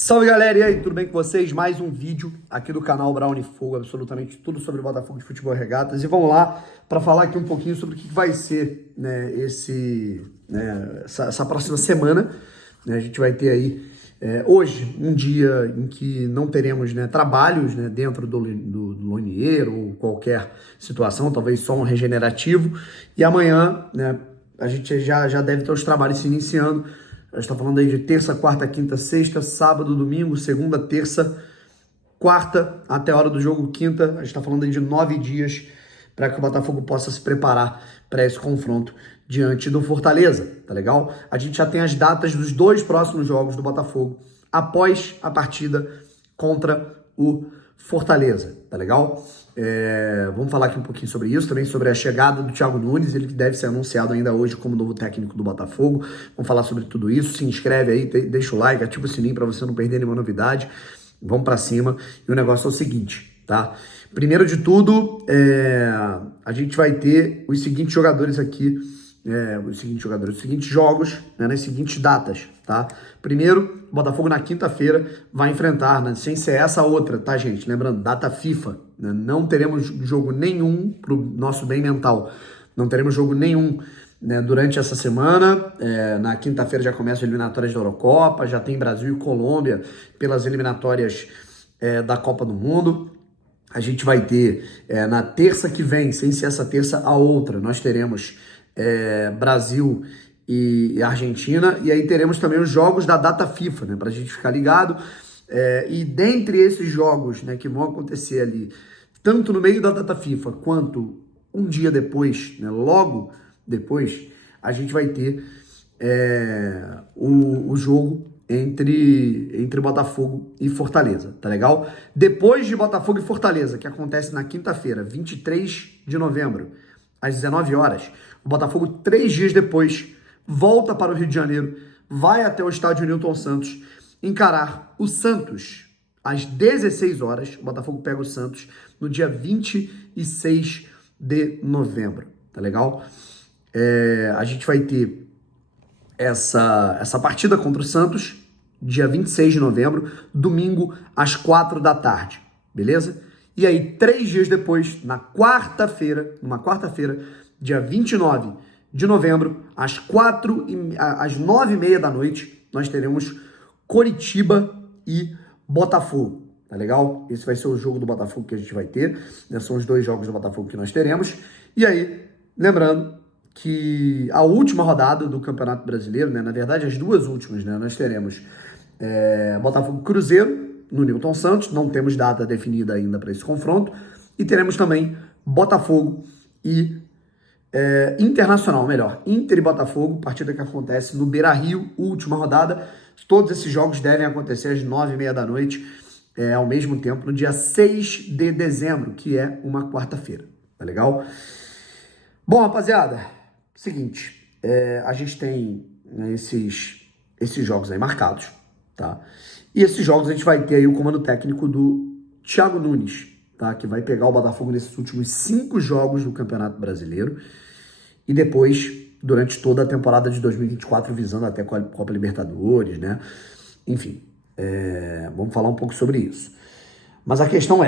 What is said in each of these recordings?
Salve galera, e aí, tudo bem com vocês? Mais um vídeo aqui do canal Brownie Fogo, absolutamente tudo sobre o Botafogo de Futebol e Regatas. E vamos lá para falar aqui um pouquinho sobre o que vai ser, né, essa próxima semana. Né, a gente vai ter aí hoje um dia em que não teremos, né, trabalhos, né, dentro do Lonier ou qualquer situação, talvez só um regenerativo. E amanhã, né, a gente já deve ter os trabalhos se iniciando. A gente está falando aí de terça, quarta, quinta, sexta, sábado, domingo, segunda, terça, quarta, até a hora do jogo, quinta. A gente está falando aí de 9 dias para que o Botafogo possa se preparar para esse confronto diante do Fortaleza, tá legal? A gente já tem as datas dos 2 próximos jogos do Botafogo após a partida contra o Fortaleza, tá legal? Vamos falar aqui um pouquinho sobre isso, também sobre a chegada do Thiago Nunes, ele que deve ser anunciado ainda hoje como novo técnico do Botafogo. Vamos falar sobre tudo isso, se inscreve aí, deixa o like, ativa o sininho para você não perder nenhuma novidade. Vamos para cima. E o negócio é o seguinte, tá? Primeiro de tudo, a gente vai ter os seguintes jogadores aqui, os seguintes jogos, né, nas seguintes datas, tá? Primeiro, o Botafogo na quinta-feira vai enfrentar, né, sem ser essa outra, tá, gente? Lembrando, data FIFA, né? Não teremos jogo nenhum pro nosso bem mental. Não teremos jogo nenhum, né, durante essa semana. Na quinta-feira já começam as eliminatórias da Eurocopa, já tem Brasil e Colômbia pelas eliminatórias da Copa do Mundo. A gente vai ter na terça que vem, sem ser essa terça, a outra, nós teremos Brasil e Argentina, e aí teremos também os jogos da data FIFA, né, para a gente ficar ligado. E dentre esses jogos, né, que vão acontecer ali, tanto no meio da data FIFA quanto um dia depois, né, logo depois, a gente vai ter o jogo entre Botafogo e Fortaleza, tá legal? Depois de Botafogo e Fortaleza, que acontece na quinta-feira, 23 de novembro, às 19 horas, o Botafogo, 3 dias depois, volta para o Rio de Janeiro, vai até o estádio Newton Santos, encarar o Santos às 16 horas. O Botafogo pega o Santos no dia 26 de novembro, tá legal? A gente vai ter essa partida contra o Santos, dia 26 de novembro, domingo, às 4 da tarde, beleza? E aí, 3 dias depois, numa quarta-feira, dia 29 de novembro, às 9h30 da noite, nós teremos Coritiba e Botafogo, tá legal? Esse vai ser o jogo do Botafogo que a gente vai ter, né? São os 2 jogos do Botafogo que nós teremos. E aí, lembrando que a última rodada do Campeonato Brasileiro, né? Na verdade, as 2 últimas, né? Nós teremos Botafogo Cruzeiro no Newton Santos, não temos data definida ainda para esse confronto, e teremos também Botafogo e Internacional, Inter e Botafogo, partida que acontece no Beira-Rio, última rodada. Todos esses jogos devem acontecer às 9h30 da noite, ao mesmo tempo, no dia 6 de dezembro, que é uma quarta-feira, tá legal? Bom, rapaziada, seguinte, a gente tem, né, esses jogos aí marcados, tá? E esses jogos a gente vai ter aí o comando técnico do Thiago Nunes, tá? Que vai pegar o Botafogo nesses últimos 5 jogos do Campeonato Brasileiro e depois, durante toda a temporada de 2024, visando até a Copa Libertadores, né? Enfim, vamos falar um pouco sobre isso. Mas a questão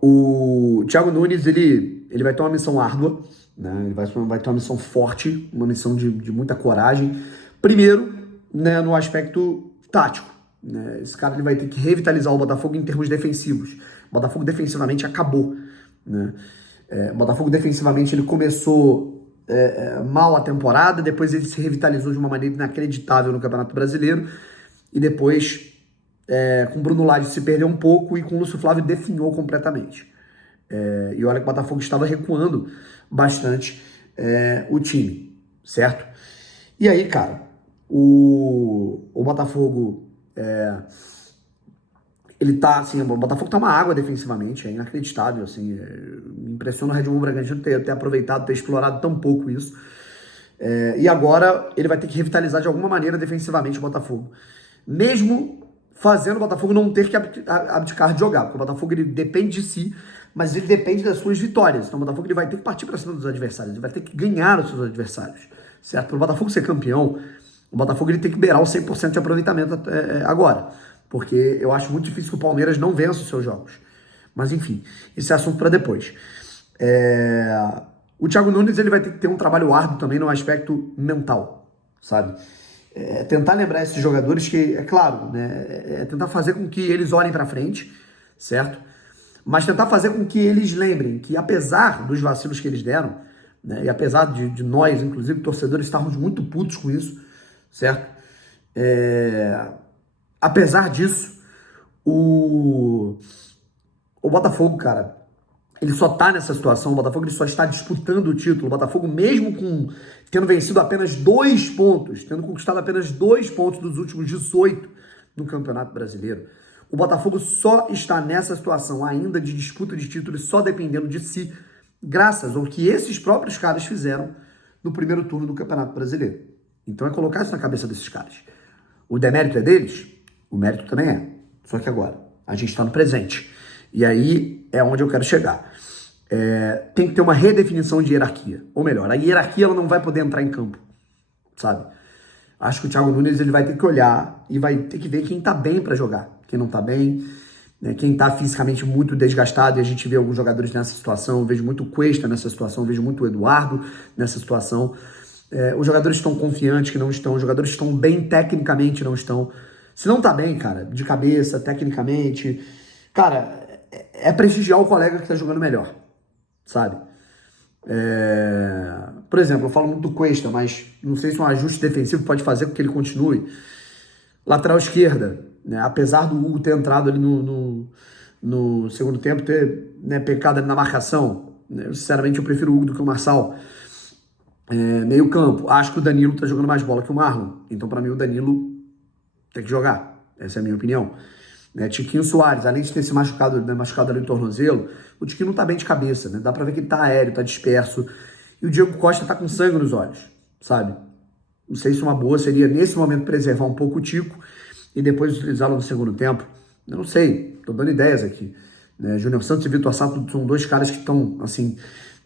o Thiago Nunes, ele vai ter uma missão árdua, né? Ele vai ter uma missão forte, uma missão de muita coragem. Primeiro, né, no aspecto tático, né? Esse cara ele vai ter que revitalizar o Botafogo em termos defensivos. O Botafogo defensivamente acabou, né? O Botafogo defensivamente ele começou mal a temporada, depois ele se revitalizou de uma maneira inacreditável no Campeonato Brasileiro, e depois com o Bruno Lage se perdeu um pouco e com o Lúcio Flávio definhou completamente. E olha que o Botafogo estava recuando bastante o time, certo? E aí, cara, o Botafogo ele tá assim, o Botafogo tá uma água defensivamente, é inacreditável, assim, me impressiona o Red Bull Bragantino ter aproveitado, ter explorado tão pouco isso. E agora ele vai ter que revitalizar de alguma maneira defensivamente o Botafogo, mesmo fazendo o Botafogo não ter que abdicar de jogar, porque o Botafogo ele depende de si, mas ele depende das suas vitórias. Então o Botafogo ele vai ter que partir para cima dos adversários, ele vai ter que ganhar os seus adversários, certo? Para o Botafogo ser campeão, O Botafogo ele tem que beirar o 100% de aproveitamento agora, porque eu acho muito difícil que o Palmeiras não vença os seus jogos. Mas enfim, esse é assunto para depois. O Thiago Nunes ele vai ter que ter um trabalho árduo também no aspecto mental, sabe? Tentar lembrar esses jogadores que, é claro, né, tentar fazer com que eles olhem para frente, certo? Mas tentar fazer com que eles lembrem que, apesar dos vacilos que eles deram, né, e apesar de nós, inclusive torcedores, estarmos muito putos com isso, certo? Apesar disso, o Botafogo, cara, ele só tá nessa situação, o Botafogo ele só está disputando o título. O Botafogo, mesmo tendo vencido apenas 2 pontos, tendo conquistado apenas 2 pontos dos últimos 18 no Campeonato Brasileiro, o Botafogo só está nessa situação ainda de disputa de títulos, só dependendo de si, graças ao que esses próprios caras fizeram no primeiro turno do Campeonato Brasileiro. Então é colocar isso na cabeça desses caras. O demérito é deles? O mérito também é. Só que agora, a gente está no presente. E aí é onde eu quero chegar. Tem que ter uma redefinição de hierarquia. Ou melhor, a hierarquia ela não vai poder entrar em campo, sabe? Acho que o Thiago Nunes ele vai ter que olhar e vai ter que ver quem tá bem para jogar, quem não tá bem, né? Quem tá fisicamente muito desgastado, e a gente vê alguns jogadores nessa situação. Eu vejo muito o Cuesta nessa situação, eu vejo muito o Eduardo nessa situação. Os jogadores estão confiantes que não estão, os jogadores estão bem tecnicamente, não estão. Se não tá bem, cara, de cabeça, tecnicamente, cara, é prestigiar o colega que tá jogando melhor, sabe? Por exemplo, eu falo muito do Cuesta, mas não sei se um ajuste defensivo pode fazer com que ele continue. Lateral esquerda, né? Apesar do Hugo ter entrado ali no segundo tempo, ter, né, pecado ali na marcação, né? Sinceramente, eu prefiro o Hugo do que o Marçal. Meio campo, acho que o Danilo tá jogando mais bola que o Marlon. Então, para mim, o Danilo tem que jogar. Essa é a minha opinião. Tiquinho Soares, além de ter se machucado, né, machucado ali no tornozelo, o Tiquinho não tá bem de cabeça, né? Dá pra ver que ele tá aéreo, tá disperso. E o Diego Costa tá com sangue nos olhos, sabe? Não sei se uma boa seria, nesse momento, preservar um pouco o Tico e depois utilizá-lo no segundo tempo. Eu não sei, tô dando ideias aqui. Júnior Santos e Vitor Sato são 2 caras que estão, assim,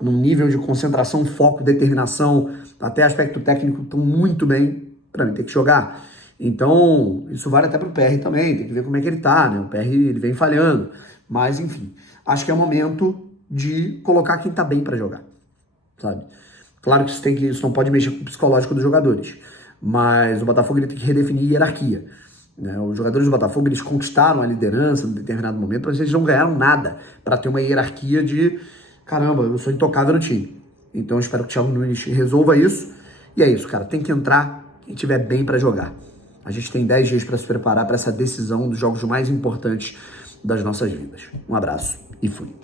num nível de concentração, foco, determinação, até aspecto técnico, estão muito bem. Pra mim, tem que jogar. Então, isso vale até pro PR também, tem que ver como é que ele tá, né? O PR, ele vem falhando. Mas, enfim, acho que é o momento de colocar quem tá bem pra jogar, sabe? Claro que isso não pode mexer com o psicológico dos jogadores, mas o Botafogo ele tem que redefinir hierarquia, né? Os jogadores do Botafogo, eles conquistaram a liderança em determinado momento, mas eles não ganharam nada para ter uma hierarquia de, caramba, eu sou intocável no time. Então, eu espero que o Thiago Nunes resolva isso. E é isso, cara, tem que entrar quem estiver bem para jogar. A gente tem 10 dias para se preparar para essa decisão dos jogos mais importantes das nossas vidas. Um abraço e fui.